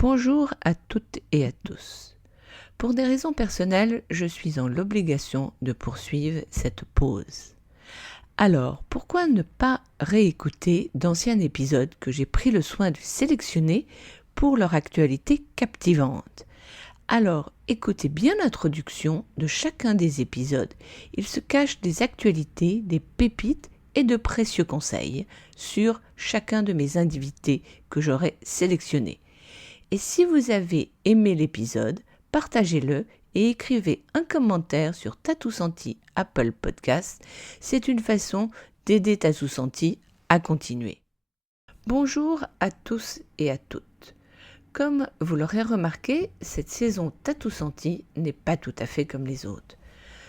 Bonjour à toutes et à tous. Pour des raisons personnelles, je suis en l'obligation de poursuivre cette pause. Alors, pourquoi ne pas réécouter d'anciens épisodes que j'ai pris le soin de sélectionner pour leur actualité captivante? Alors, écoutez bien l'introduction de chacun des épisodes. Il se cache des actualités, des pépites et de précieux conseils sur chacun de mes invités que j'aurai sélectionnés. Et si vous avez aimé l'épisode, partagez-le et écrivez un commentaire sur Tatou Senti Apple Podcast. C'est une façon d'aider Tatou Senti à continuer. Bonjour à tous et à toutes. Comme vous l'aurez remarqué, cette saison Tatou Senti n'est pas tout à fait comme les autres.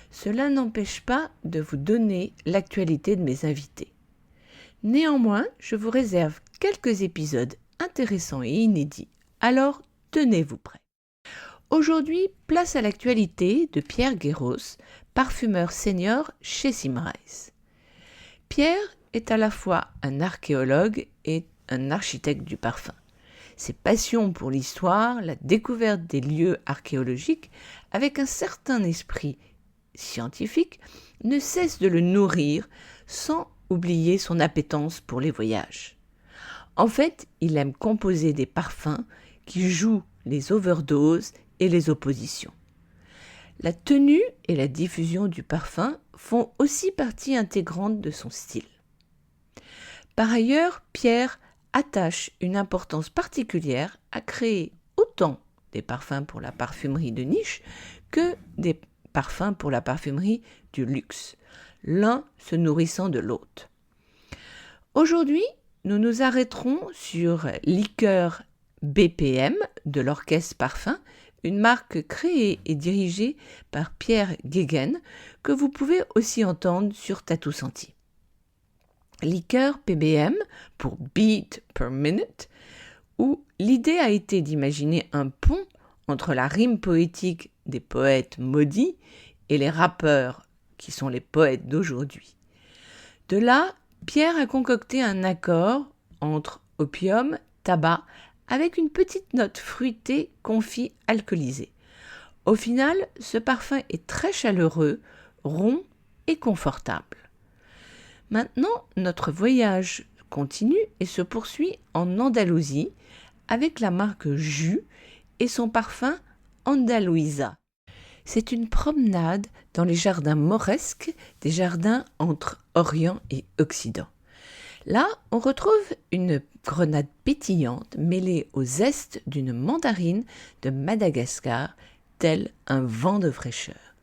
Cela n'empêche pas de vous donner l'actualité de mes invités. Néanmoins, je vous réserve quelques épisodes intéressants et inédits. Alors, tenez-vous prêts. Aujourd'hui, place à l'actualité de Pierre Guéros, parfumeur senior chez Symrise. Pierre est à la fois un archéologue et un architecte du parfum. Ses passions pour l'histoire, la découverte des lieux archéologiques, avec un certain esprit scientifique, ne cessent de le nourrir sans oublier son appétence pour les voyages. En fait, il aime composer des parfums qui jouent les overdoses et les oppositions. La tenue et la diffusion du parfum font aussi partie intégrante de son style. Par ailleurs, Pierre attache une importance particulière à créer autant des parfums pour la parfumerie de niche que des parfums pour la parfumerie du luxe, l'un se nourrissant de l'autre. Aujourd'hui, nous nous arrêterons sur Liqueur BPM de l'Orchestre Parfum, une marque créée et dirigée par Pierre Guéguen, que vous pouvez aussi entendre sur Tatou Senti. Liqueur PBM pour Beat Per Minute, où l'idée a été d'imaginer un pont entre la rime poétique des poètes maudits et les rappeurs qui sont les poètes d'aujourd'hui. De là, Pierre a concocté un accord entre opium, tabac, avec une petite note fruitée, confit, alcoolisée. Au final, ce parfum est très chaleureux, rond et confortable. Maintenant, notre voyage continue et se poursuit en Andalousie avec la marque Jus et son parfum Andaluisa. C'est une promenade dans les jardins mauresques, des jardins entre Orient et Occident. Là, on retrouve une grenade pétillante mêlée au zeste d'une mandarine de Madagascar, tel un vent de fraîcheur.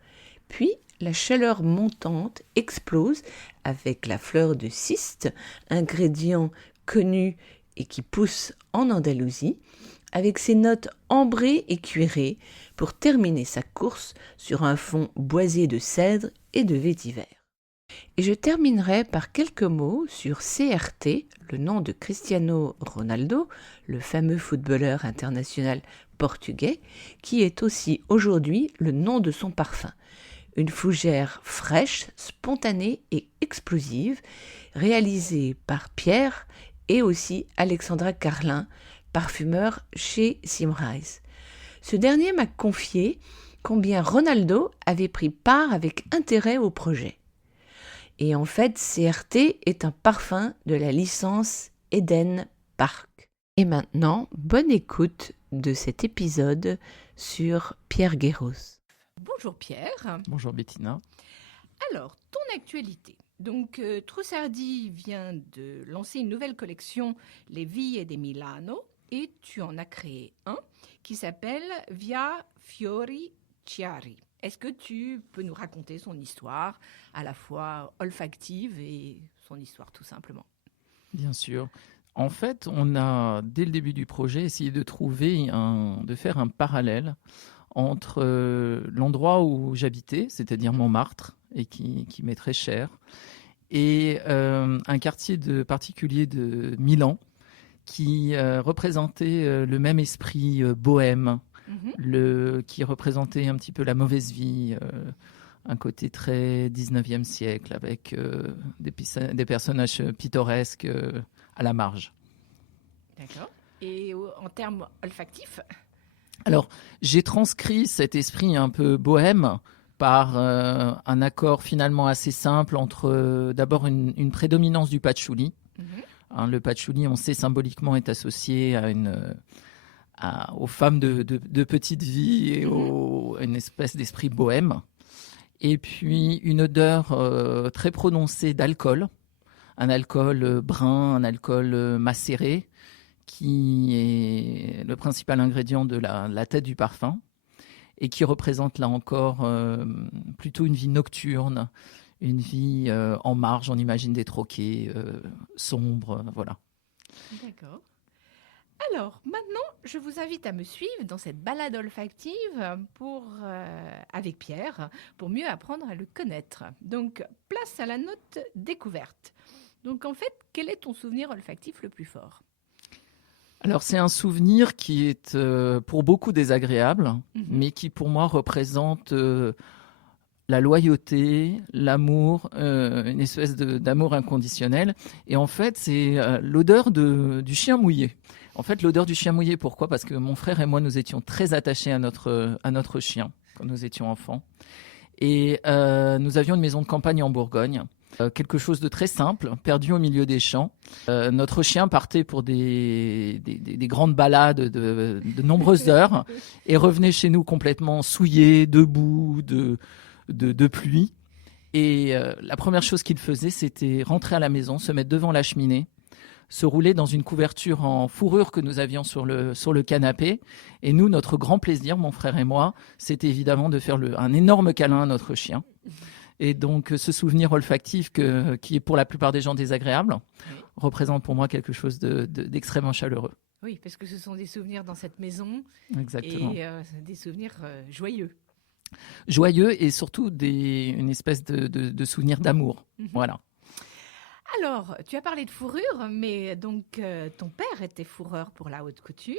Puis, la chaleur montante explose avec la fleur de cyste, ingrédient connu et qui pousse en Andalousie, avec ses notes ambrées et cuirées pour terminer sa course sur un fond boisé de cèdre et de vétiver. Et je terminerai par quelques mots sur CRT, le nom de Cristiano Ronaldo, le fameux footballeur international portugais, qui est aussi aujourd'hui le nom de son parfum. Une fougère fraîche, spontanée et explosive, réalisée par Pierre et aussi Alexandra Carlin, parfumeur chez Symrise. Ce dernier m'a confié combien Ronaldo avait pris part avec intérêt au projet. Et en fait, CRT est un parfum de la licence Eden Park. Et maintenant, bonne écoute de cet épisode sur Pierre Guéros. Bonjour Pierre. Bonjour Bettina. Alors, ton actualité. Donc, Trussardi vient de lancer une nouvelle collection, Les Vie de Milano, et tu en as créé un qui s'appelle Via Fiori Chiari. Est-ce que tu peux nous raconter son histoire, à la fois olfactive et son histoire tout simplement? Bien sûr. En fait, on a, dès le début du projet, essayé de faire un parallèle entre l'endroit où j'habitais, c'est-à-dire Montmartre, et qui m'est très cher, et un quartier particulier de Milan, qui représentait le même esprit bohème, qui représentait un petit peu la mauvaise vie, un côté très 19e siècle, avec des personnages pittoresques à la marge. D'accord. Et en termes olfactifs? Alors, j'ai transcrit cet esprit un peu bohème par un accord finalement assez simple entre d'abord une prédominance du patchouli. Mhm. Hein, le patchouli, on sait symboliquement, est associé aux femmes de petite vie et une espèce d'esprit bohème. Et puis une odeur très prononcée d'alcool, un alcool brun, un alcool macéré, qui est le principal ingrédient de la tête du parfum et qui représente là encore plutôt une vie nocturne, une vie en marge, on imagine des troquets sombres, voilà. D'accord. Alors, maintenant, je vous invite à me suivre dans cette balade olfactive avec Pierre pour mieux apprendre à le connaître. Donc, place à la note découverte. Donc, en fait, quel est ton souvenir olfactif le plus fort? Alors c'est un souvenir qui est pour beaucoup désagréable, mais qui pour moi représente la loyauté, l'amour, une espèce d'amour inconditionnel. Et en fait, c'est l'odeur du chien mouillé. En fait, l'odeur du chien mouillé, pourquoi? Parce que mon frère et moi, nous étions très attachés à notre chien quand nous étions enfants. Et nous avions une maison de campagne en Bourgogne. Quelque chose de très simple, perdu au milieu des champs. Notre chien partait pour des grandes balades de nombreuses heures et revenait chez nous complètement souillé, debout, de pluie. Et la première chose qu'il faisait, c'était rentrer à la maison, se mettre devant la cheminée, se rouler dans une couverture en fourrure que nous avions sur le canapé. Et nous, notre grand plaisir, mon frère et moi, c'était évidemment de faire un énorme câlin à notre chien. Et donc, ce souvenir olfactif qui est pour la plupart des gens désagréable, représente pour moi quelque chose d'extrêmement chaleureux. Oui, parce que ce sont des souvenirs dans cette maison. Exactement. Et des souvenirs joyeux. Joyeux et surtout une espèce de souvenir d'amour. Voilà. Alors, tu as parlé de fourrure, mais donc ton père était fourreur pour la haute couture.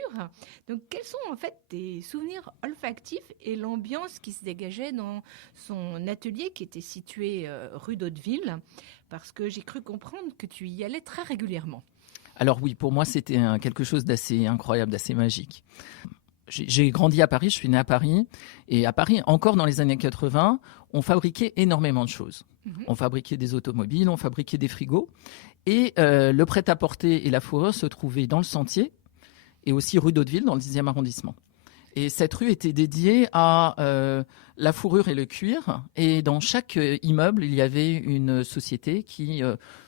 Donc, quels sont en fait tes souvenirs olfactifs et l'ambiance qui se dégageait dans son atelier qui était situé rue d'Hauteville? Parce que j'ai cru comprendre que tu y allais très régulièrement. Alors oui, pour moi, c'était quelque chose d'assez incroyable, d'assez magique. J'ai grandi à Paris, je suis né à Paris. Et à Paris, encore dans les années 80, on fabriquait énormément de choses. On fabriquait des automobiles, on fabriquait des frigos. Et le prêt-à-porter et la fourrure se trouvaient dans le Sentier et aussi rue d'Hauteville, dans le 10e arrondissement. Et cette rue était dédiée à la fourrure et le cuir. Et dans chaque immeuble, il y avait une société qui,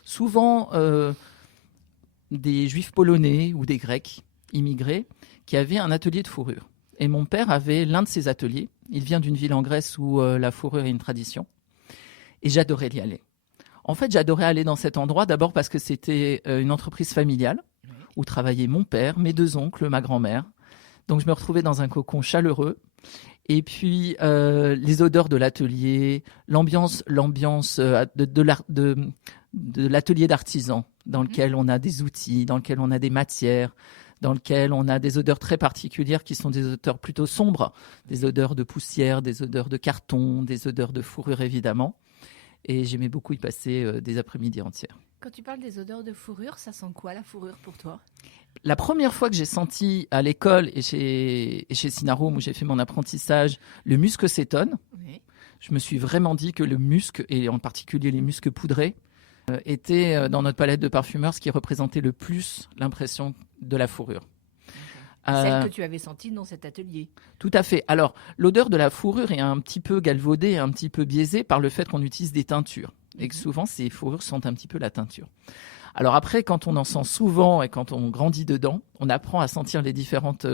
souvent des Juifs polonais ou des Grecs immigrés, qui avait un atelier de fourrure. Et mon père avait l'un de ces ateliers. Il vient d'une ville en Grèce où la fourrure est une tradition. Et j'adorais y aller. En fait, j'adorais aller dans cet endroit d'abord parce que c'était une entreprise familiale où travaillaient mon père, mes 2 oncles, ma grand-mère. Donc je me retrouvais dans un cocon chaleureux. Et puis les odeurs de l'atelier, l'ambiance de l'atelier d'artisan dans lequel on a des outils, dans lequel on a des matières, dans lequel on a des odeurs très particulières qui sont des odeurs plutôt sombres, des odeurs de poussière, des odeurs de carton, des odeurs de fourrure évidemment. Et j'aimais beaucoup y passer des après-midi entières. Quand tu parles des odeurs de fourrure, ça sent quoi la fourrure pour toi? La première fois que j'ai senti à l'école et chez Sinarum où j'ai fait mon apprentissage le musc cétone, je me suis vraiment dit que le musc, et en particulier les muscs poudrés, était dans notre palette de parfumeurs ce qui représentait le plus l'impression de la fourrure. Celle que tu avais sentie dans cet atelier. Tout à fait. Alors, l'odeur de la fourrure est un petit peu galvaudée, un petit peu biaisée par le fait qu'on utilise des teintures. Et que souvent, ces fourrures sentent un petit peu la teinture. Alors après, quand on en sent souvent et quand on grandit dedans, on apprend à sentir les différentes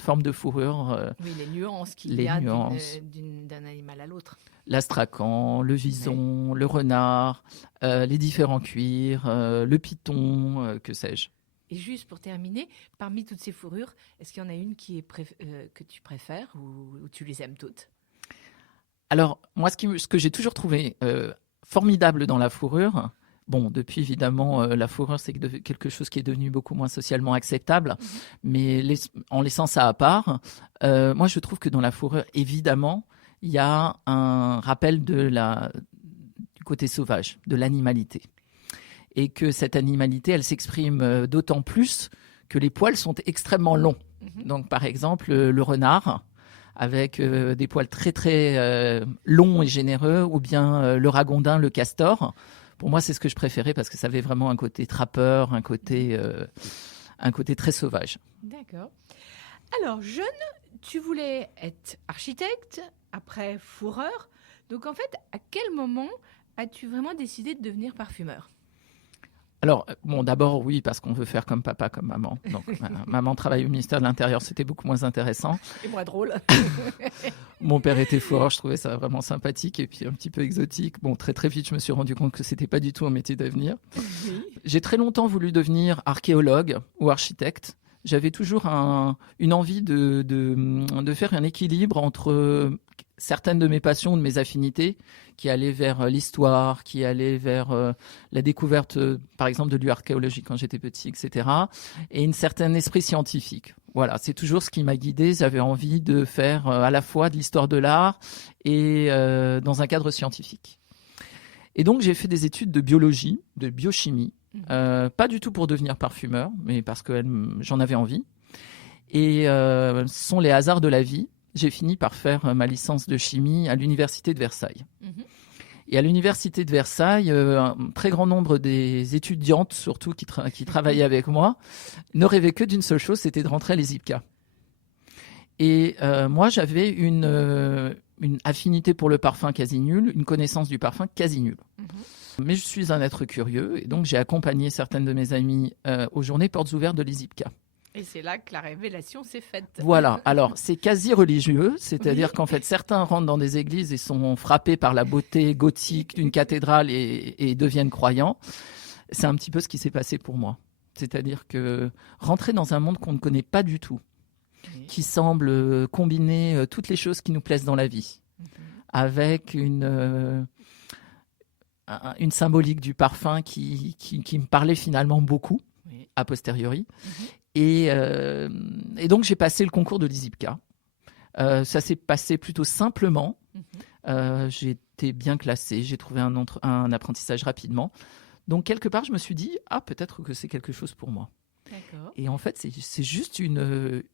formes de fourrure. Oui, les nuances qu'il y a d'un animal à l'autre. L'astracan, le vison, le renard, les différents cuirs, le python, que sais-je. Et juste pour terminer, parmi toutes ces fourrures, est-ce qu'il y en a une que tu préfères ou tu les aimes toutes? Alors, moi, ce que j'ai toujours trouvé formidable dans la fourrure, bon, depuis évidemment, la fourrure, c'est quelque chose qui est devenu beaucoup moins socialement acceptable, mais en laissant ça à part, moi, je trouve que dans la fourrure, évidemment, il y a un rappel du côté sauvage, de l'animalité. Et que cette animalité, elle s'exprime d'autant plus que les poils sont extrêmement longs. Donc, par exemple, le renard, avec des poils très, très longs et généreux, ou bien le ragondin, le castor. Pour moi, c'est ce que je préférais parce que ça avait vraiment un côté trappeur, un côté très sauvage. D'accord. Alors, jeune, tu voulais être architecte, après fourreur. Donc, en fait, à quel moment as-tu vraiment décidé de devenir parfumeur ? Alors, bon, d'abord, oui, parce qu'on veut faire comme papa, comme maman. Donc, maman travaille au ministère de l'Intérieur, c'était beaucoup moins intéressant. Et moins drôle. Mon père était fourreur, je trouvais ça vraiment sympathique et puis un petit peu exotique. Bon, très très vite, je me suis rendu compte que c'était pas du tout un métier d'avenir. Oui. J'ai très longtemps voulu devenir archéologue ou architecte. J'avais toujours une envie de faire un équilibre entre certaines de mes passions, de mes affinités, qui allaient vers l'histoire, qui allaient vers la découverte, par exemple, de lieux archéologiques quand j'étais petit, etc., et une certaine esprit scientifique. Voilà, c'est toujours ce qui m'a guidée. J'avais envie de faire à la fois de l'histoire de l'art et dans un cadre scientifique. Et donc, j'ai fait des études de biologie, de biochimie, pas du tout pour devenir parfumeur, mais parce que j'en avais envie. Et ce sont les hasards de la vie. J'ai fini par faire ma licence de chimie à l'université de Versailles. Et à l'université de Versailles, un très grand nombre des étudiantes, surtout qui travaillaient avec moi, ne rêvaient que d'une seule chose, c'était de rentrer à l'ESIPCA. Et moi, j'avais une affinité pour le parfum quasi nulle, une connaissance du parfum quasi nulle. Mais je suis un être curieux, et donc j'ai accompagné certaines de mes amies aux journées portes ouvertes de l'ESIPCA. Et c'est là que la révélation s'est faite. Voilà, alors c'est quasi religieux, c'est-à-dire qu'en fait certains rentrent dans des églises et sont frappés par la beauté gothique d'une cathédrale et deviennent croyants. C'est un petit peu ce qui s'est passé pour moi. C'est-à-dire que rentrer dans un monde qu'on ne connaît pas du tout, qui semble combiner toutes les choses qui nous plaisent dans la vie, avec une symbolique du parfum qui me parlait finalement beaucoup, a posteriori. Et donc, j'ai passé le concours de l'ESIPCA. Ça s'est passé plutôt simplement. J'ai été bien classée. J'ai trouvé un apprentissage rapidement. Donc, quelque part, je me suis dit, peut-être que c'est quelque chose pour moi. D'accord. Et en fait, c'est juste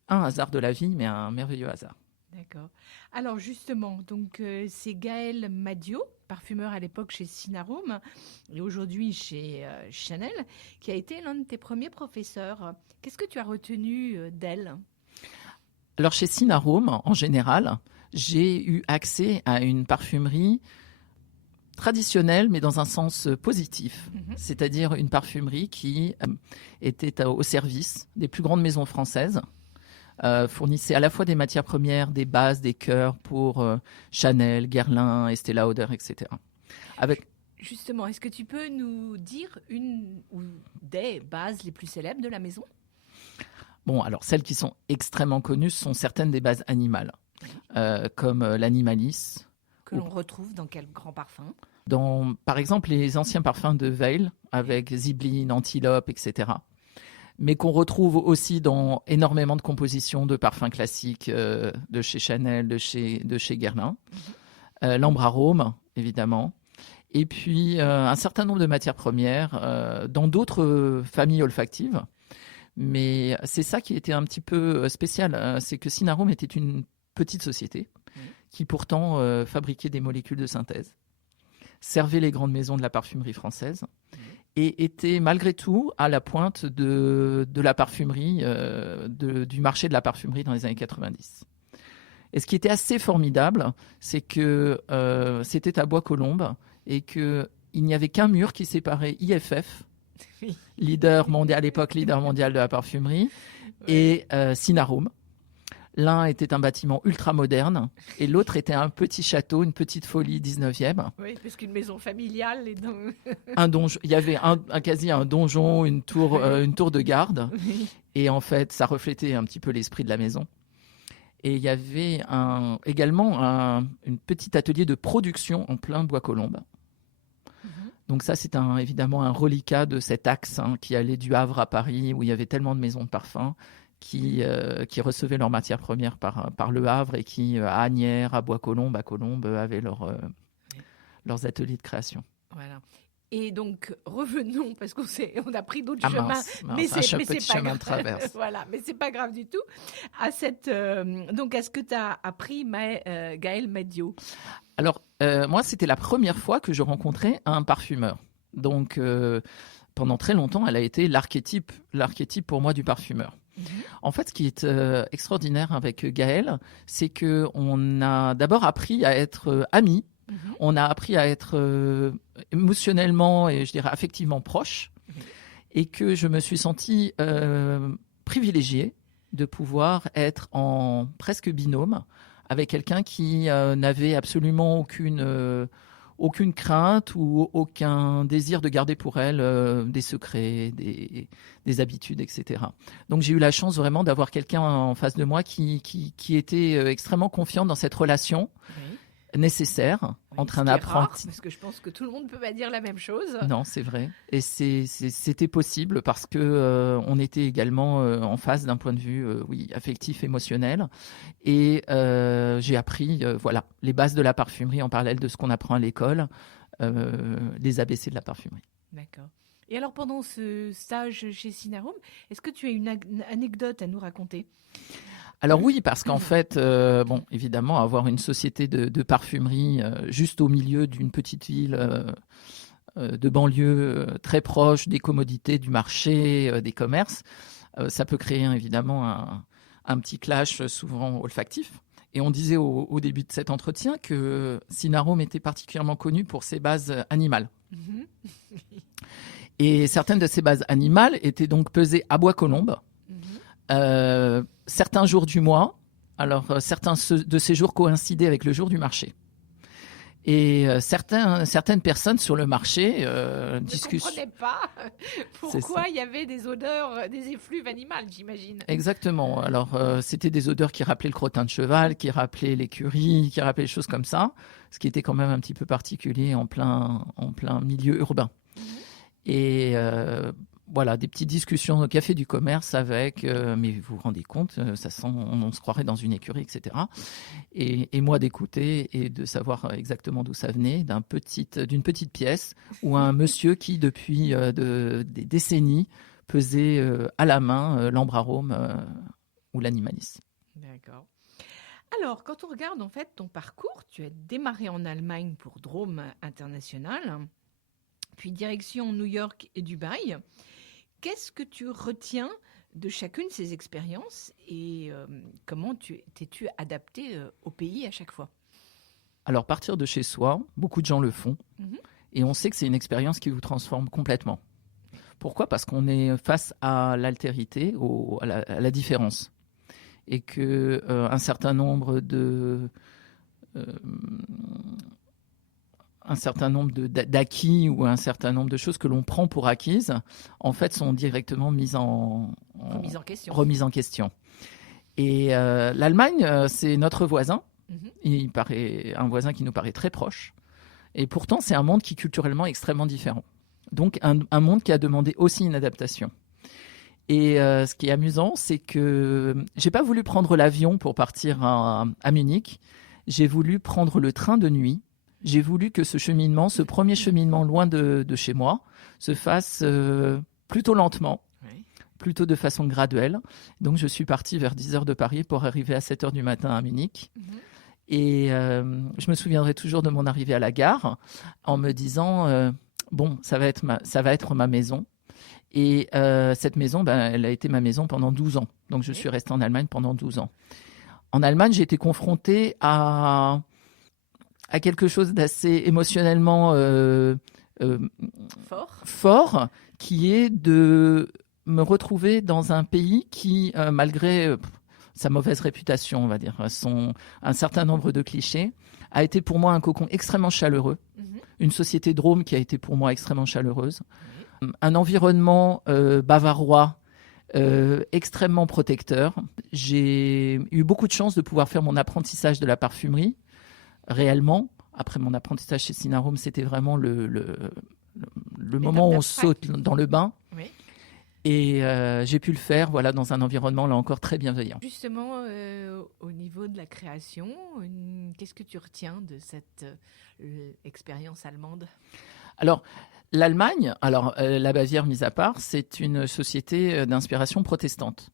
un hasard de la vie, mais un merveilleux hasard. D'accord. Alors, justement, donc, c'est Gaël Madiot, parfumeur à l'époque chez Sinarum et aujourd'hui chez Chanel, qui a été l'un de tes premiers professeurs. Qu'est-ce que tu as retenu d'elle ? Alors, chez Sinarum, en général, j'ai eu accès à une parfumerie traditionnelle, mais dans un sens positif. C'est-à-dire une parfumerie qui était au service des plus grandes maisons françaises, fournissait à la fois des matières premières, des bases, des cœurs pour Chanel, Guerlain, Estée Lauder, etc. Justement, est-ce que tu peux nous dire une ou des bases les plus célèbres de la maison ? Bon, alors celles qui sont extrêmement connues sont certaines des bases animales, comme l'Animalis. Que l'on retrouve dans quel grand parfum ? Dans, par exemple, les anciens parfums de Veil, avec Zibeline, Antilope, etc. Mais qu'on retrouve aussi dans énormément de compositions de parfums classiques de chez Chanel, de chez Guerlain. L'ambre arôme, évidemment. Et puis, un certain nombre de matières premières dans d'autres familles olfactives. Mais c'est ça qui était un petit peu spécial. C'est que Sinarum était une petite société qui pourtant fabriquait des molécules de synthèse, servait les grandes maisons de la parfumerie française et était malgré tout à la pointe de la parfumerie, du marché de la parfumerie dans les années 90. Et ce qui était assez formidable, c'est que c'était à Bois-Colombes et qu'il n'y avait qu'un mur qui séparait IFF, leader mondial, à l'époque leader mondial de la parfumerie, et Sinarum. L'un était un bâtiment ultra moderne et l'autre était un petit château, une petite folie 19e. Oui, parce qu'une maison familiale est dans... Un donjon, il y avait quasi un donjon, une tour de garde. Et en fait, ça reflétait un petit peu l'esprit de la maison. Et il y avait également un petit atelier de production en plein Bois-Colombes. Donc ça, c'est évidemment un reliquat de cet axe qui allait du Havre à Paris, où il y avait tellement de maisons de parfums qui recevaient leurs matières premières par le Havre et qui, à Asnières, à Bois-Colombes, à Colombes, avaient leurs ateliers de création. Voilà. Et donc, revenons, parce on a pris d'autres Ah chemins, mince, mais un c'est petit pas chemin grave. de traverse. Voilà, mais c'est pas grave du tout. Donc, à ce que tu as appris, Gaël Madio. Alors, moi, c'était la première fois que je rencontrais un parfumeur. Donc, pendant très longtemps, elle a été l'archétype pour moi du parfumeur. En fait, ce qui est extraordinaire avec Gaël, c'est qu'on a d'abord appris à être amis. On a appris à être émotionnellement et je dirais affectivement proches. Et que je me suis sentie privilégiée de pouvoir être en presque binôme avec quelqu'un qui n'avait absolument aucune crainte ou aucun désir de garder pour elle des secrets, des habitudes, etc. Donc j'ai eu la chance vraiment d'avoir quelqu'un en face de moi qui était extrêmement confiant dans cette relation nécessaire entre un apprenti. Parce que je pense que tout le monde ne peut pas dire la même chose. Non, c'est vrai. Et c'était possible parce que on était également en phase d'un point de vue affectif, émotionnel. Et j'ai appris voilà, les bases de la parfumerie en parallèle de ce qu'on apprend à l'école, les ABC de la parfumerie. D'accord. Et alors, pendant ce stage chez Sinarum, est-ce que tu as une anecdote à nous raconter ? Alors oui, parce qu'en fait, évidemment, avoir une société de parfumerie juste au milieu d'une petite ville de banlieue très proche des commodités du marché, des commerces, ça peut créer évidemment un petit clash souvent olfactif. Et on disait au début de cet entretien que Sinarum était particulièrement connu pour ses bases animales. Et certaines de ces bases animales étaient donc pesées à Bois-Colombes. Certains jours du mois, alors certains de ces jours coïncidaient avec le jour du marché. Et certaines personnes sur le marché discutent. Je ne comprenais pas pourquoi il y avait des odeurs, des effluves animales, j'imagine. Exactement. Alors, c'était des odeurs qui rappelaient le crottin de cheval, qui rappelaient l'écurie, qui rappelaient des choses comme ça, ce qui était quand même un petit peu particulier en plein milieu urbain. Et voilà, des petites discussions au café du commerce avec, mais vous vous rendez compte, ça sent, on se croirait dans une écurie, etc. Et moi d'écouter et de savoir exactement d'où ça venait, d'une petite pièce où un monsieur qui, depuis des décennies, pesait à la main l'ambre arôme ou l'animalis. D'accord. Alors, quand on regarde en fait ton parcours, tu as démarré en Allemagne pour Drôme International, puis direction New York et Dubaï. Qu'est-ce que tu retiens de chacune de ces expériences et comment t'es-tu adapté au pays à chaque fois ? Alors, partir de chez soi, beaucoup de gens le font. Et on sait que c'est une expérience qui vous transforme complètement. Pourquoi ? Parce qu'on est face à l'altérité, à la différence. Et qu'un certain nombre d'acquis ou un certain nombre de choses que l'on prend pour acquises, en fait, sont directement remises en question. Et l'Allemagne, c'est notre voisin. Il paraît un voisin qui nous paraît très proche. Et pourtant, c'est un monde qui culturellement est extrêmement différent. Donc, un monde qui a demandé aussi une adaptation. Et ce qui est amusant, c'est que j'ai pas voulu prendre l'avion pour partir à Munich. J'ai voulu prendre le train de nuit. J'ai voulu que ce premier cheminement loin de chez moi, se fasse plutôt lentement, plutôt de façon graduelle. Donc, je suis partie vers 10h de Paris pour arriver à 7h du matin à Munich. Et je me souviendrai toujours de mon arrivée à la gare en me disant ça va être ma maison. Et cette maison, elle a été ma maison pendant 12 ans. Donc, je suis restée en Allemagne pendant 12 ans. En Allemagne, j'ai été confrontée à quelque chose d'assez émotionnellement fort, qui est de me retrouver dans un pays qui, malgré sa mauvaise réputation, on va dire, un certain nombre de clichés, a été pour moi un cocon extrêmement chaleureux. Une société Drôme qui a été pour moi extrêmement chaleureuse. Un environnement bavarois extrêmement protecteur. J'ai eu beaucoup de chance de pouvoir faire mon apprentissage de la parfumerie réellement. Après mon apprentissage chez Sinarum, c'était vraiment le moment où on saute dans le bain. Oui. Et j'ai pu le faire dans un environnement là encore très bienveillant. Justement, au niveau de la création, qu'est-ce que tu retiens de cette expérience allemande ? Alors, l'Allemagne, la Bavière mise à part, c'est une société d'inspiration protestante.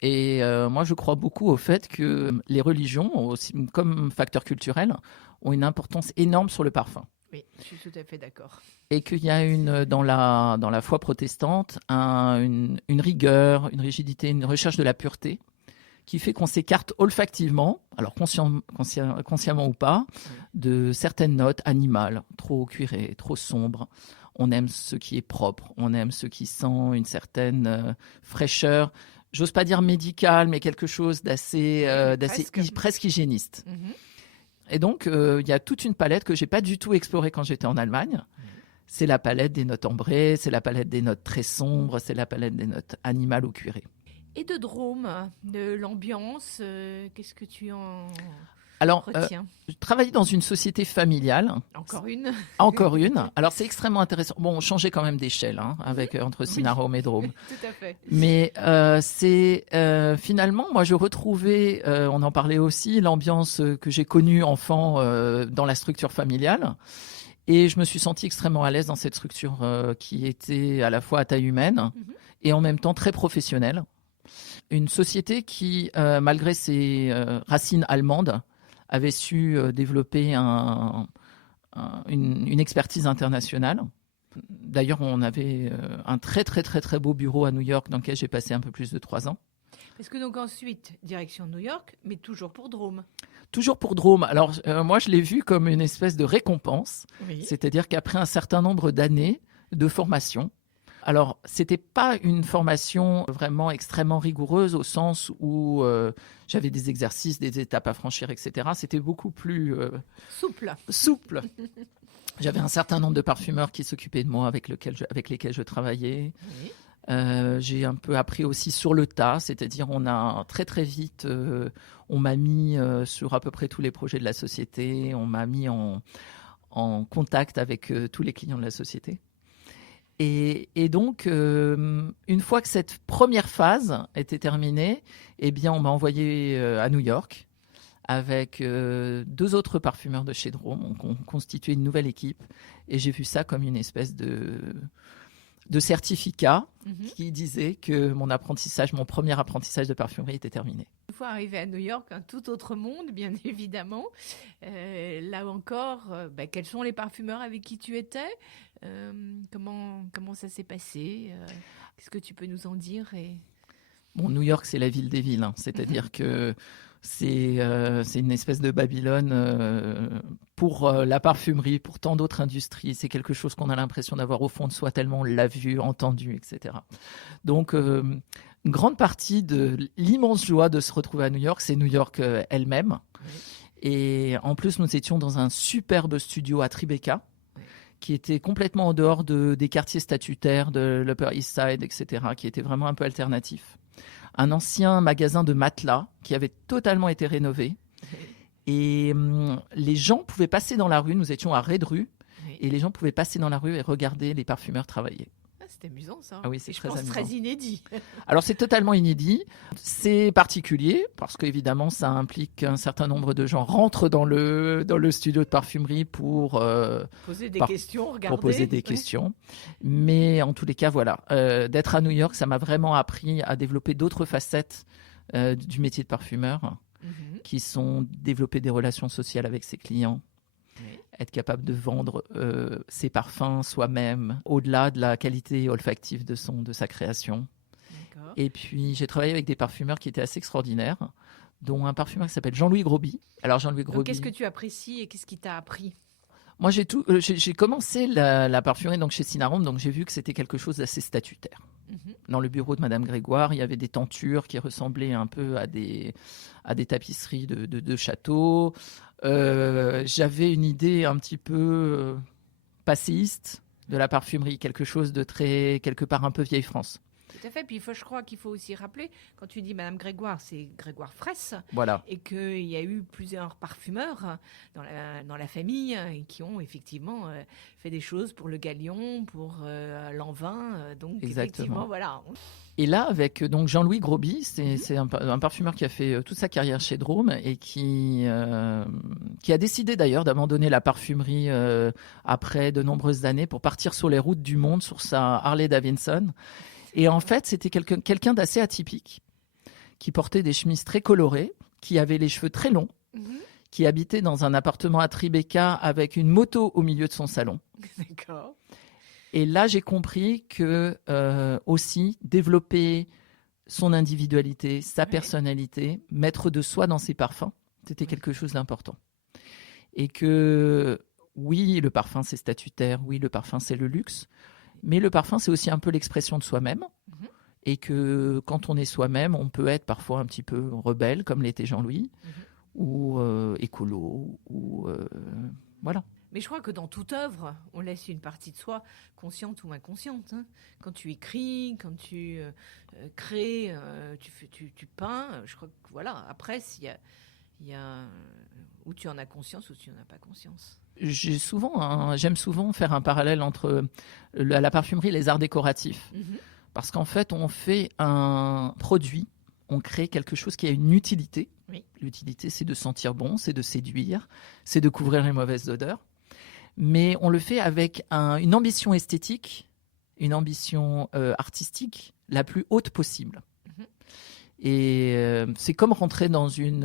Et moi, je crois beaucoup au fait que les religions, aussi, comme facteur culturel, ont une importance énorme sur le parfum. Oui, je suis tout à fait d'accord. Et qu'il y a dans la foi protestante une rigueur, une rigidité, une recherche de la pureté qui fait qu'on s'écarte olfactivement, alors consciemment ou pas, de certaines notes animales, trop cuirées, trop sombres. On aime ce qui est propre, on aime ce qui sent une certaine fraîcheur. J'ose pas dire médical, mais quelque chose d'assez presque hygiéniste. Et donc, il y a toute une palette que j'ai pas du tout explorée quand j'étais en Allemagne. C'est la palette des notes ambrées, c'est la palette des notes très sombres, c'est la palette des notes animales ou cuirées. Et de Drôme, de l'ambiance, qu'est-ce que tu en retiens? Je travaillais dans une société familiale. Encore une. Encore une. Alors, c'est extrêmement intéressant. Bon, on changeait quand même d'échelle entre Cinarome et Drôme. Tout à fait. Mais c'est finalement, moi, je retrouvais, on en parlait aussi, l'ambiance que j'ai connue enfant dans la structure familiale. Et je me suis sentie extrêmement à l'aise dans cette structure qui était à la fois à taille humaine et en même temps très professionnelle. Une société qui, malgré ses racines allemandes, avait su développer une expertise internationale. D'ailleurs, on avait un très, très, très, très beau bureau à New York dans lequel j'ai passé un peu plus de 3 ans. Parce que donc ensuite, direction New York, mais toujours pour Drôme. Toujours pour Drôme. Alors, moi, je l'ai vu comme une espèce de récompense. Oui. C'est-à-dire qu'après un certain nombre d'années de formation, alors, c'était pas une formation vraiment extrêmement rigoureuse au sens où j'avais des exercices, des étapes à franchir, etc. C'était beaucoup plus souple. J'avais un certain nombre de parfumeurs qui s'occupaient de moi, avec lesquels je travaillais. Oui. J'ai un peu appris aussi sur le tas, c'est-à-dire on a très très vite, on m'a mis sur à peu près tous les projets de la société, on m'a mis en contact avec tous les clients de la société. Et donc, une fois que cette première phase était terminée, eh bien, on m'a envoyé à New York avec 2 autres parfumeurs de chez Drôme. On constituait une nouvelle équipe et j'ai vu ça comme une espèce de certificat qui disait que mon premier apprentissage de parfumerie était terminé. Une fois arrivé à New York, un tout autre monde, bien évidemment. Là encore, quels sont les parfumeurs avec qui tu étais? Comment ça s'est passé? Qu'est-ce que tu peux nous en dire? Bon, New York, c'est la ville des villes, c'est-à-dire que c'est une espèce de Babylone pour la parfumerie, pour tant d'autres industries. C'est quelque chose qu'on a l'impression d'avoir au fond de soi tellement on l'a vu, entendu, etc. Donc, une grande partie de l'immense joie de se retrouver à New York, c'est New York elle-même. Oui. Et en plus, nous étions dans un superbe studio à Tribeca, qui était complètement en dehors des quartiers statutaires de l'Upper East Side, etc., qui était vraiment un peu alternatif. Un ancien magasin de matelas qui avait totalement été rénové. Et les gens pouvaient passer dans la rue, nous étions à Red Rue, et les gens pouvaient passer dans la rue et regarder les parfumeurs travailler. C'est amusant ça. Ah oui, c'est très amusant. Très inédit. Alors c'est totalement inédit, c'est particulier parce qu'évidemment ça implique qu'un certain nombre de gens rentrent dans le studio de parfumerie pour poser des questions, regarder. Pour poser des questions. Mais en tous les cas, voilà, d'être à New York, ça m'a vraiment appris à développer d'autres facettes du métier de parfumeur, qui sont développer des relations sociales avec ses clients. Être capable de vendre ses parfums soi-même, au-delà de la qualité olfactive de sa création. D'accord. Et puis, j'ai travaillé avec des parfumeurs qui étaient assez extraordinaires, dont un parfumeur qui s'appelle Jean-Louis Groby. Alors, Jean-Louis Groby... Donc, qu'est-ce que tu apprécies et qu'est-ce qui t'a appris? Moi, j'ai commencé la parfumerie donc, chez Cinarome, donc j'ai vu que c'était quelque chose d'assez statutaire. Dans le bureau de Madame Grégoire, il y avait des tentures qui ressemblaient un peu à des tapisseries de château. J'avais une idée un petit peu passéiste de la parfumerie, quelque chose de très, quelque part un peu vieille France. Tout à fait. Puis je crois qu'il faut aussi rappeler, quand tu dis Madame Grégoire, c'est Grégoire Fraisse, Voilà, et qu'il y a eu plusieurs parfumeurs dans la famille qui ont effectivement fait des choses pour le Galion, pour l'Envin. Donc exactement. effectivement, voilà. Et là, avec donc Jean-Louis Groby, c'est un parfumeur qui a fait toute sa carrière chez Drôme et qui a décidé d'ailleurs d'abandonner la parfumerie après de nombreuses années pour partir sur les routes du monde sur sa Harley Davidson. Et en fait, c'était quelqu'un d'assez atypique, qui portait des chemises très colorées, qui avait les cheveux très longs, qui habitait dans un appartement à Tribeca avec une moto au milieu de son salon. D'accord. Et là, j'ai compris que aussi développer son individualité, sa personnalité, mettre de soi dans ses parfums, c'était quelque chose d'important. Et que oui, le parfum c'est statutaire, oui, le parfum c'est le luxe, mais le parfum c'est aussi un peu l'expression de soi-même. Et que quand on est soi-même, on peut être parfois un petit peu rebelle, comme l'était Jean-Louis, ou écolo, ou voilà. Mais je crois que dans toute œuvre, on laisse une partie de soi, consciente ou inconsciente. Hein. Quand tu écris, quand tu crées, tu peins, je crois que voilà. Après, il y a où tu en as conscience ou tu n'en as pas conscience. J'aime souvent faire un parallèle entre la parfumerie et les arts décoratifs. Parce qu'en fait, on fait un produit, on crée quelque chose qui a une utilité. Oui. L'utilité, c'est de sentir bon, c'est de séduire, c'est de couvrir les mauvaises odeurs. Mais on le fait avec une ambition esthétique, une ambition artistique la plus haute possible. Et c'est comme rentrer dans une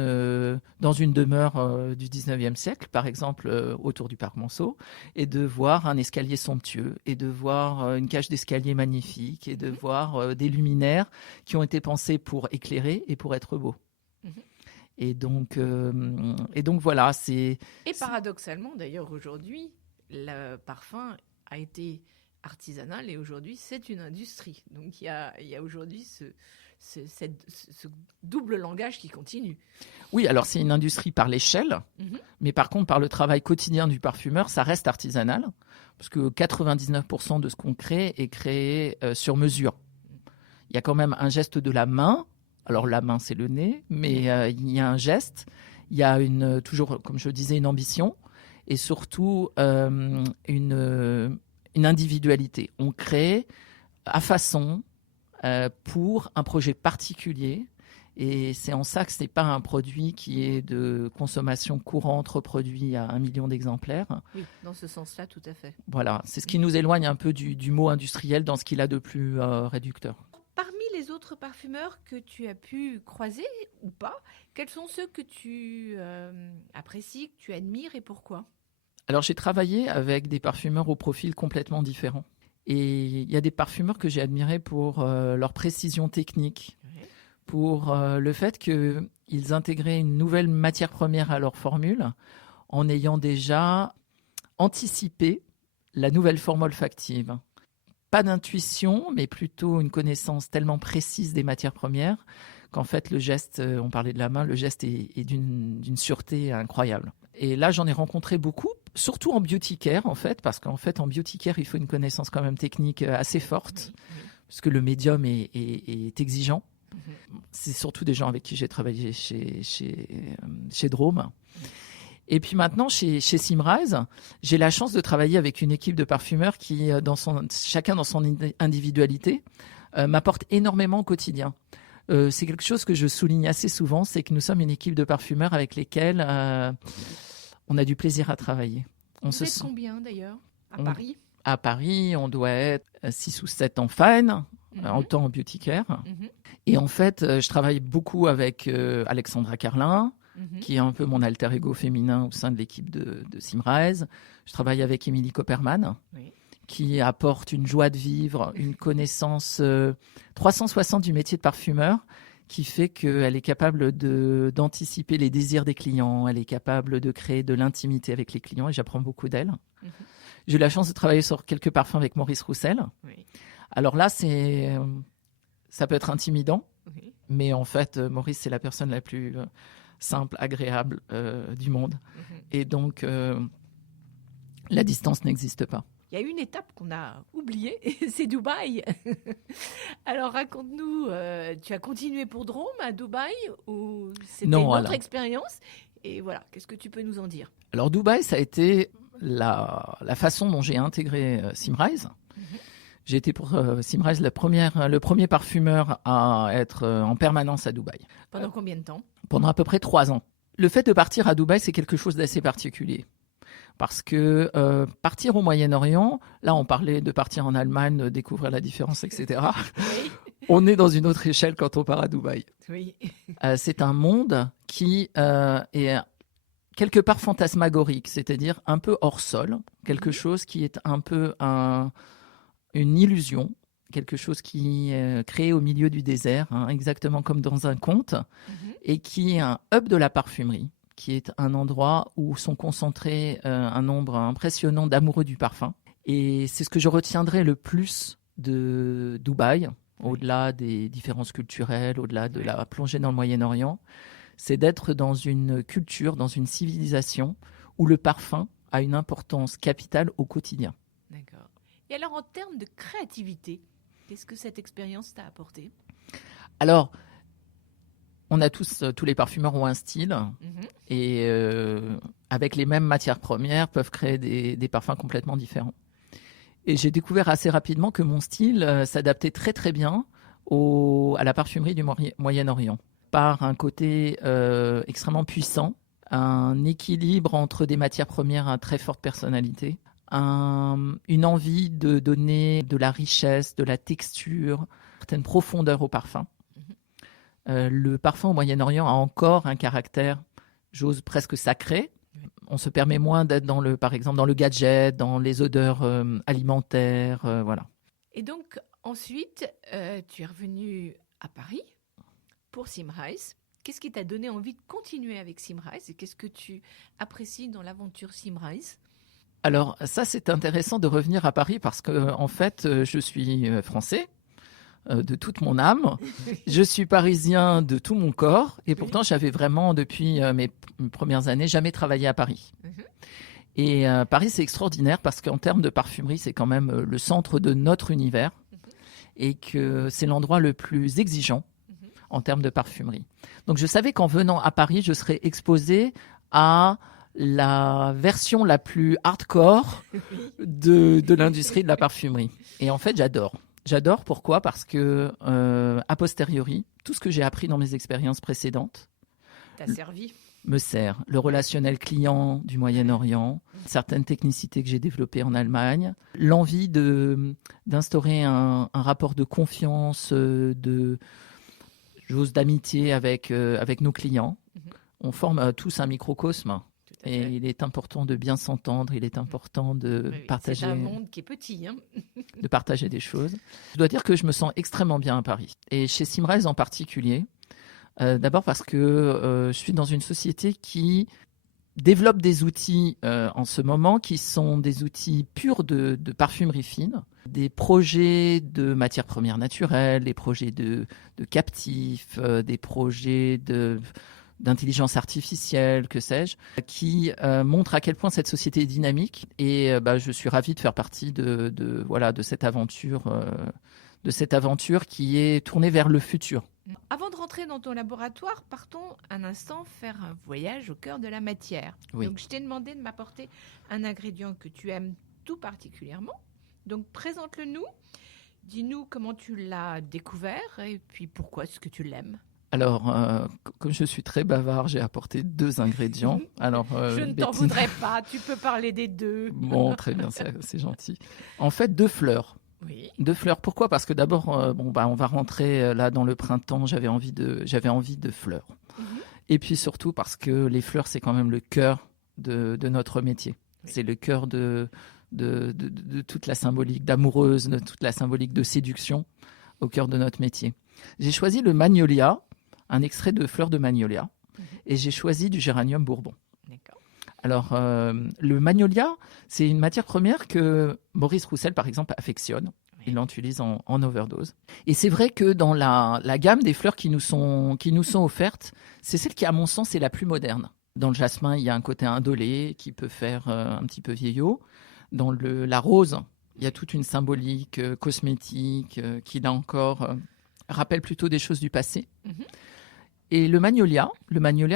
demeure du 19e siècle, par exemple autour du parc Monceau, et de voir un escalier somptueux, et de voir une cage d'escalier magnifique, et de voir des luminaires qui ont été pensés pour éclairer et pour être beaux. Et donc voilà, Et paradoxalement, d'ailleurs, aujourd'hui, le parfum a été artisanal et aujourd'hui, c'est une industrie. Donc il y a aujourd'hui ce double langage qui continue. Oui, alors c'est une industrie par l'échelle, mais par contre, par le travail quotidien du parfumeur, ça reste artisanal, parce que 99% de ce qu'on crée est créé sur mesure. Il y a quand même un geste de la main, alors la main c'est le nez, mais il y a un geste, il y a toujours, comme je disais, une ambition, et surtout une individualité. On crée à façon, pour un projet particulier. Et c'est en ça que ce n'est pas un produit qui est de consommation courante, reproduit à 1 million d'exemplaires. Oui, dans ce sens-là, tout à fait. Voilà, c'est ce qui nous éloigne un peu du mot industriel dans ce qu'il a de plus réducteur. Parmi les autres parfumeurs que tu as pu croiser ou pas, quels sont ceux que tu apprécies, que tu admires et pourquoi ? Alors j'ai travaillé avec des parfumeurs au profil complètement différent. Et il y a des parfumeurs que j'ai admirés pour leur précision technique, pour le fait qu'ils intégraient une nouvelle matière première à leur formule en ayant déjà anticipé la nouvelle forme olfactive. Pas d'intuition, mais plutôt une connaissance tellement précise des matières premières qu'en fait le geste, on parlait de la main, le geste est d'une sûreté incroyable. Et là, j'en ai rencontré beaucoup, surtout en beauty care, en fait, parce qu'en fait, en beauty care, il faut une connaissance quand même technique assez forte, parce que le médium est exigeant. C'est surtout des gens avec qui j'ai travaillé chez Drôme. Et puis maintenant, chez Symrise, j'ai la chance de travailler avec une équipe de parfumeurs qui, chacun dans son individualité, m'apporte énormément au quotidien. C'est quelque chose que je souligne assez souvent, c'est que nous sommes une équipe de parfumeurs avec lesquels on a du plaisir à travailler. Vous êtes combien d'ailleurs à Paris ? À Paris, on doit être 6 ou 7 en fine, autant en beauty care. Et en fait, je travaille beaucoup avec Alexandra Carlin, qui est un peu mon alter ego féminin au sein de l'équipe de Symrise. Je travaille avec Émilie Copperman, qui apporte une joie de vivre, une connaissance 360 du métier de parfumeur, qui fait qu'elle est capable d'anticiper les désirs des clients, elle est capable de créer de l'intimité avec les clients et j'apprends beaucoup d'elle. J'ai eu la chance de travailler sur quelques parfums avec Maurice Roussel. Alors là, ça peut être intimidant, mais en fait, Maurice, c'est la personne la plus simple, agréable du monde. Et donc, la distance n'existe pas. il y a une étape qu'on a oubliée, c'est Dubaï. Alors raconte-nous, tu as continué pour Drôme à Dubaï ou c'était Non, une autre alors. expérience? Et voilà, qu'est-ce que tu peux nous en dire? Alors Dubaï, ça a été la façon dont j'ai intégré Symrise. J'ai été pour Symrise le premier parfumeur à être en permanence à Dubaï. Pendant combien de temps? Pendant à peu près 3 ans. Le fait de partir à Dubaï, c'est quelque chose d'assez particulier. Parce que partir au Moyen-Orient, là on parlait de partir en Allemagne, de découvrir la différence, etc. Oui. On est dans une autre échelle quand on part à Dubaï. Oui. C'est un monde qui est quelque part fantasmagorique, c'est-à-dire un peu hors sol, quelque chose qui est un peu une illusion, quelque chose qui est créé au milieu du désert, hein, exactement comme dans un conte, et qui est un hub de la parfumerie, qui est un endroit où sont concentrés un nombre impressionnant d'amoureux du parfum. Et c'est ce que je retiendrai le plus de Dubaï, au-delà des différences culturelles, au-delà de la plongée dans le Moyen-Orient, c'est d'être dans une culture, dans une civilisation où le parfum a une importance capitale au quotidien. D'accord. Et alors, en termes de créativité, qu'est-ce que cette expérience t'a apporté? Alors, on a tous les parfumeurs ont un style et avec les mêmes matières premières peuvent créer des parfums complètement différents. Et j'ai découvert assez rapidement que mon style s'adaptait très très bien à la parfumerie du Moyen-Orient, par un côté extrêmement puissant, un équilibre entre des matières premières à très forte personnalité, une envie de donner de la richesse, de la texture, une certaine profondeur au parfum. Le parfum au Moyen-Orient a encore un caractère, j'ose presque sacré. On se permet moins d'être par exemple dans le gadget, dans les odeurs alimentaires, voilà. Et donc, ensuite, tu es revenu à Paris pour Symrise. Qu'est-ce qui t'a donné envie de continuer avec Symrise et qu'est-ce que tu apprécies dans l'aventure Symrise? Alors ça, c'est intéressant de revenir à Paris parce que en fait, je suis français de toute mon âme. Je suis parisien de tout mon corps et pourtant, j'avais vraiment, depuis mes premières années, jamais travaillé à Paris. Et Paris, c'est extraordinaire parce qu'en termes de parfumerie, c'est quand même le centre de notre univers et que c'est l'endroit le plus exigeant en termes de parfumerie. Donc, je savais qu'en venant à Paris, je serais exposée à la version la plus hardcore de l'industrie de la parfumerie. Et en fait, j'adore. J'adore, pourquoi? Parce que, a posteriori, tout ce que j'ai appris dans mes expériences précédentes me sert. Le relationnel client du Moyen-Orient, certaines technicités que j'ai développées en Allemagne, l'envie d'instaurer un rapport de confiance, d'amitié avec nos clients. On forme tous un microcosme. Et il est important de bien s'entendre, il est important de partager. C'est un monde qui est petit, hein. De partager des choses. Je dois dire que je me sens extrêmement bien à Paris. Et chez Symrise en particulier, d'abord parce que je suis dans une société qui développe des outils en ce moment qui sont des outils purs de parfumerie fine, des projets de matières premières naturelles, des projets de captifs, des projets d'intelligence artificielle, que sais-je, qui montre à quel point cette société est dynamique. Et je suis ravi de faire partie de cette aventure qui est tournée vers le futur. Avant de rentrer dans ton laboratoire, partons un instant faire un voyage au cœur de la matière. Oui. Donc, je t'ai demandé de m'apporter un ingrédient que tu aimes tout particulièrement. Donc, présente-le-nous. Dis-nous comment tu l'as découvert et puis pourquoi est-ce que tu l'aimes. Alors, comme je suis très bavard, j'ai apporté 2 ingrédients. Alors, je ne t'en voudrais pas, tu peux parler des 2. Bon, très bien, c'est gentil. En fait, 2 fleurs. Oui. 2 fleurs. Pourquoi? Parce que d'abord, on va rentrer là dans le printemps. J'avais envie de fleurs. Et puis surtout parce que les fleurs, c'est quand même le cœur de notre métier. Oui. C'est le cœur de toute la symbolique d'amoureuse, de toute la symbolique de séduction au cœur de notre métier. J'ai choisi le magnolia, un extrait de fleurs de magnolia, et j'ai choisi du géranium bourbon. D'accord. Alors, le magnolia, c'est une matière première que Maurice Roussel, par exemple, affectionne. Oui. Il l'utilise en overdose. Et c'est vrai que dans la gamme des fleurs qui nous sont offertes, c'est celle qui, à mon sens, est la plus moderne. Dans le jasmin, il y a un côté indolé qui peut faire un petit peu vieillot. Dans la rose, il y a toute une symbolique cosmétique qui, là encore, rappelle plutôt des choses du passé. Et le magnolia,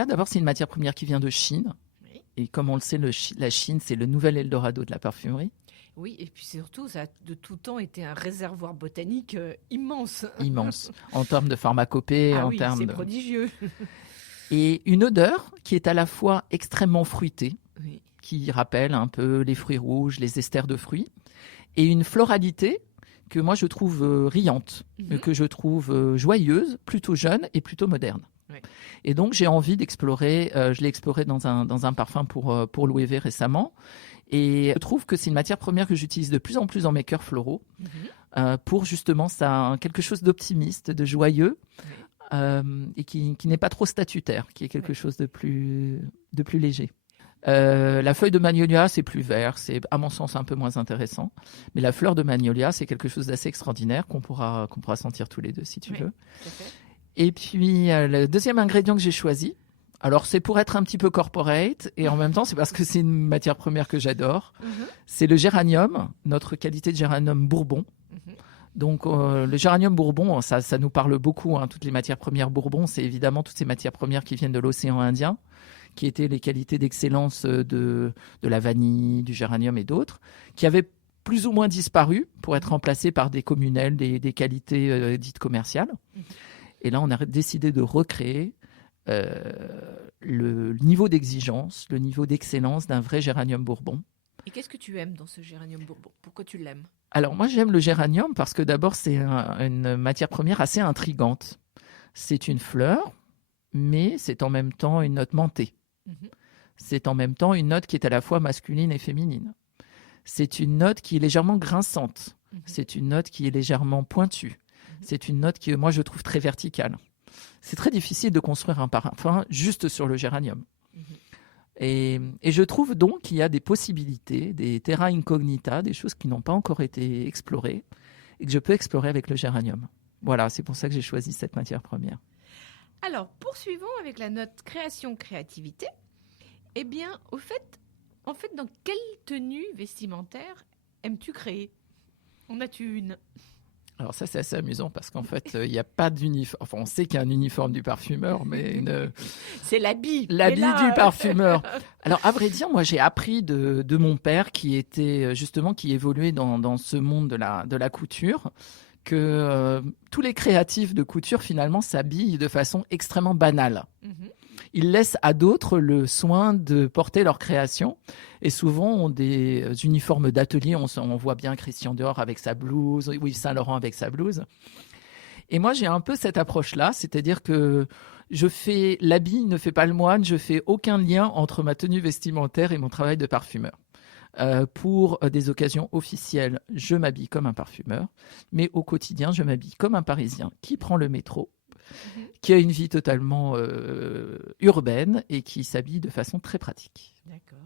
d'abord, c'est une matière première qui vient de Chine. Oui. Et comme on le sait, la Chine, c'est le nouvel Eldorado de la parfumerie. Oui, et puis surtout, ça a de tout temps été un réservoir botanique immense. Immense. En termes de pharmacopée, Ah en oui, termes c'est de... prodigieux. Et une odeur qui est à la fois extrêmement fruitée, Oui. qui rappelle un peu les fruits rouges, les esters de fruits, et une floralité que moi je trouve riante, que je trouve joyeuse, plutôt jeune et plutôt moderne. Oui. Et donc j'ai envie d'explorer, je l'ai exploré dans un parfum pour Louis V récemment, et je trouve que c'est une matière première que j'utilise de plus en plus dans mes cœurs floraux, pour justement quelque chose d'optimiste, de joyeux, et qui n'est pas trop statutaire, qui est quelque chose de plus léger. La feuille de magnolia, c'est plus vert, c'est à mon sens un peu moins intéressant. Mais la fleur de magnolia, c'est quelque chose d'assez extraordinaire qu'on pourra sentir tous les deux si tu veux. Tout à fait. Et puis le deuxième ingrédient que j'ai choisi, alors c'est pour être un petit peu corporate et en même temps c'est parce que c'est une matière première que j'adore. C'est le géranium, notre qualité de géranium Bourbon. Donc le géranium Bourbon, ça nous parle beaucoup. Toutes les matières premières Bourbon, c'est évidemment toutes ces matières premières qui viennent de l'océan Indien, qui étaient les qualités d'excellence de la vanille, du géranium et d'autres, qui avaient plus ou moins disparu pour être remplacés par des communels, des qualités dites commerciales. Et là, on a décidé de recréer le niveau d'exigence, le niveau d'excellence d'un vrai géranium Bourbon. Et qu'est-ce que tu aimes dans ce géranium Bourbon? Pourquoi tu l'aimes? Alors moi, j'aime le géranium parce que d'abord, c'est une matière première assez intrigante. C'est une fleur, mais c'est en même temps une note mentée. C'est en même temps une note qui est à la fois masculine et féminine. C'est une note qui est légèrement grinçante. C'est une note qui est légèrement pointue. C'est une note qui, moi, je trouve très verticale. C'est très difficile de construire un parfum juste sur le géranium. Et je trouve donc qu'il y a des possibilités, des terra incognita, des choses qui n'ont pas encore été explorées et que je peux explorer avec le géranium. Voilà, c'est pour ça que j'ai choisi cette matière première. Alors, poursuivons avec la note création-créativité. Eh bien, en fait, dans quelle tenue vestimentaire aimes-tu créer? En as-tu une? Alors ça, c'est assez amusant parce qu'en fait, il n'y a pas d'uniforme. Enfin, on sait qu'il y a un uniforme du parfumeur, mais c'est l'habit. Du parfumeur. Alors, à vrai dire, moi, j'ai appris de mon père qui était justement, qui évoluait dans ce monde de la couture, que tous les créatifs de couture, finalement, s'habillent de façon extrêmement banale. Ils laissent à d'autres le soin de porter leur création et souvent ont des uniformes d'atelier. On voit bien Christian Dior avec sa blouse, Yves Saint Laurent avec sa blouse. Et moi, j'ai un peu cette approche-là, c'est-à-dire que l'habit ne fait pas le moine, je fais aucun lien entre ma tenue vestimentaire et mon travail de parfumeur. Pour des occasions officielles, je m'habille comme un parfumeur, mais au quotidien, je m'habille comme un Parisien qui prend le métro, qui a une vie totalement urbaine et qui s'habille de façon très pratique. D'accord.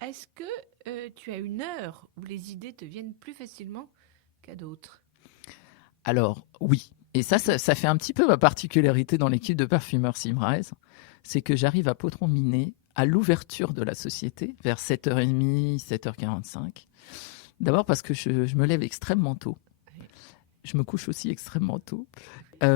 Est-ce que tu as une heure où les idées te viennent plus facilement qu'à d'autres? Alors, oui. Et ça fait un petit peu ma particularité dans l'équipe de parfumeurs Symrise, c'est que j'arrive à Potron Minet à l'ouverture de la société, vers 7h30, 7h45. D'abord parce que je me lève extrêmement tôt. Je me couche aussi extrêmement tôt.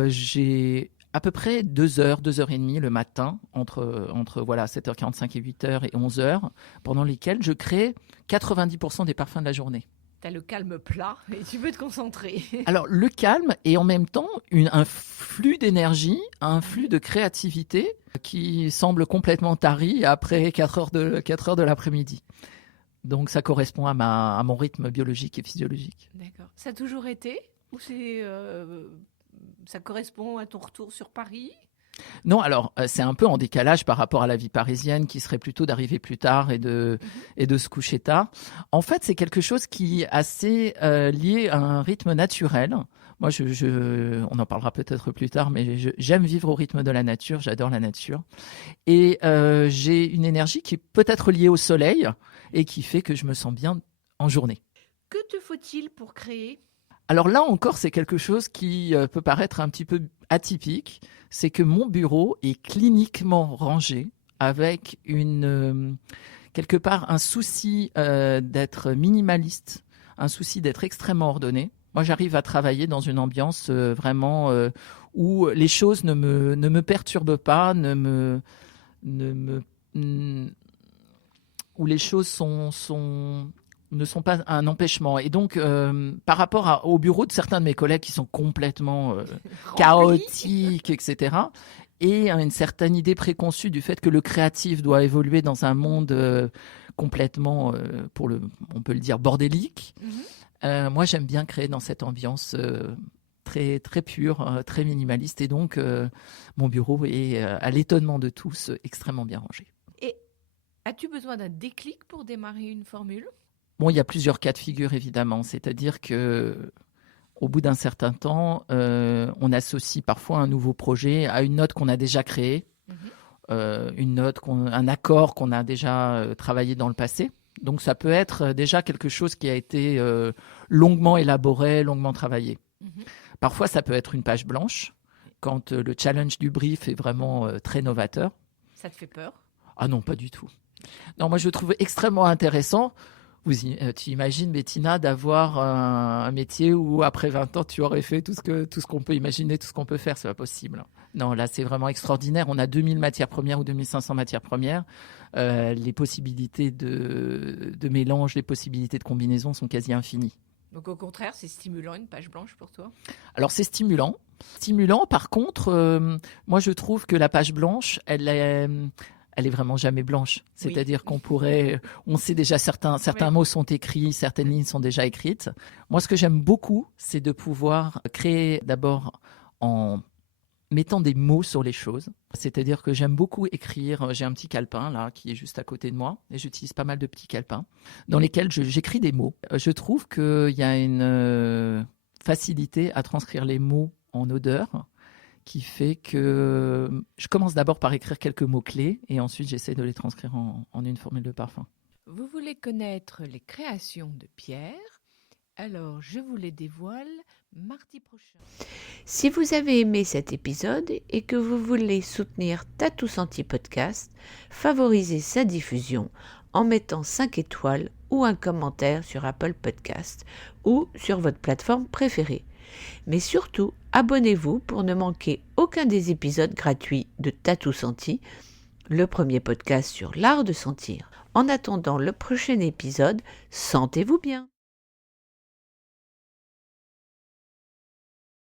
J'ai à peu près 2h30 le matin, entre voilà, 7h45 et 8h et 11h, pendant lesquelles je crée 90% des parfums de la journée. Tu as le calme plat et tu peux te concentrer. Alors, le calme et en même temps un flux d'énergie, un flux de créativité qui semble complètement tari après 4 heures de l'après-midi. Donc, ça correspond à mon rythme biologique et physiologique. D'accord. Ça a toujours été? Ou ça correspond à ton retour sur Paris? Non, alors c'est un peu en décalage par rapport à la vie parisienne qui serait plutôt d'arriver plus tard et de se coucher tard. En fait, c'est quelque chose qui est assez lié à un rythme naturel. Moi, on en parlera peut-être plus tard, mais j'aime vivre au rythme de la nature, j'adore la nature. Et j'ai une énergie qui est peut-être liée au soleil et qui fait que je me sens bien en journée. Que te faut-il pour créer ? Alors là encore, c'est quelque chose qui peut paraître un petit peu atypique. C'est que mon bureau est cliniquement rangé avec quelque part un souci d'être minimaliste, un souci d'être extrêmement ordonné. Moi, j'arrive à travailler dans une ambiance vraiment où les choses ne me perturbent pas, où les choses ne sont pas un empêchement. Et donc, par rapport au bureau de certains de mes collègues qui sont complètement chaotiques, etc., et une certaine idée préconçue du fait que le créatif doit évoluer dans un monde complètement, on peut le dire, bordélique. Moi, j'aime bien créer dans cette ambiance très, très pure, très minimaliste. Et donc, mon bureau est, à l'étonnement de tous, extrêmement bien rangé. Et as-tu besoin d'un déclic pour démarrer une formule ? Bon, il y a plusieurs cas de figure, évidemment. C'est-à-dire que au bout d'un certain temps, on associe parfois un nouveau projet à une note qu'on a déjà créée, un accord qu'on a déjà travaillé dans le passé. Donc, ça peut être déjà quelque chose qui a été longuement élaboré, longuement travaillé. Parfois, ça peut être une page blanche, quand le challenge du brief est vraiment très novateur. Ça te fait peur ? Ah non, pas du tout. Non, moi, je trouve extrêmement intéressant. Tu imagines, Bettina, d'avoir un métier où, après 20 ans, tu aurais fait tout ce qu'on peut imaginer, tout ce qu'on peut faire. C'est pas possible. Non, là, c'est vraiment extraordinaire. On a 2000 matières premières ou 2500 matières premières. Les possibilités de mélange, les possibilités de combinaison sont quasi infinies. Donc, au contraire, c'est stimulant, une page blanche pour toi ? Alors, c'est stimulant. Stimulant, par contre, moi, je trouve que la page blanche, elle est vraiment jamais blanche. C'est-à-dire on sait déjà certains mots sont écrits, certaines lignes sont déjà écrites. Moi, ce que j'aime beaucoup, c'est de pouvoir créer d'abord en mettant des mots sur les choses. C'est-à-dire que j'aime beaucoup écrire. J'ai un petit calepin là qui est juste à côté de moi et j'utilise pas mal de petits calepins dans lesquels j'écris des mots. Je trouve qu'il y a une facilité à transcrire les mots en odeur, qui fait que je commence d'abord par écrire quelques mots-clés et ensuite j'essaie de les transcrire en une formule de parfum. Vous voulez connaître les créations de Pierre ? Alors, je vous les dévoile mardi prochain. Si vous avez aimé cet épisode et que vous voulez soutenir Tatou Senti Podcast, favorisez sa diffusion en mettant 5 étoiles ou un commentaire sur Apple Podcast ou sur votre plateforme préférée. Mais surtout, abonnez-vous pour ne manquer aucun des épisodes gratuits de Tatou Senti, le premier podcast sur l'art de sentir. En attendant le prochain épisode, sentez-vous bien.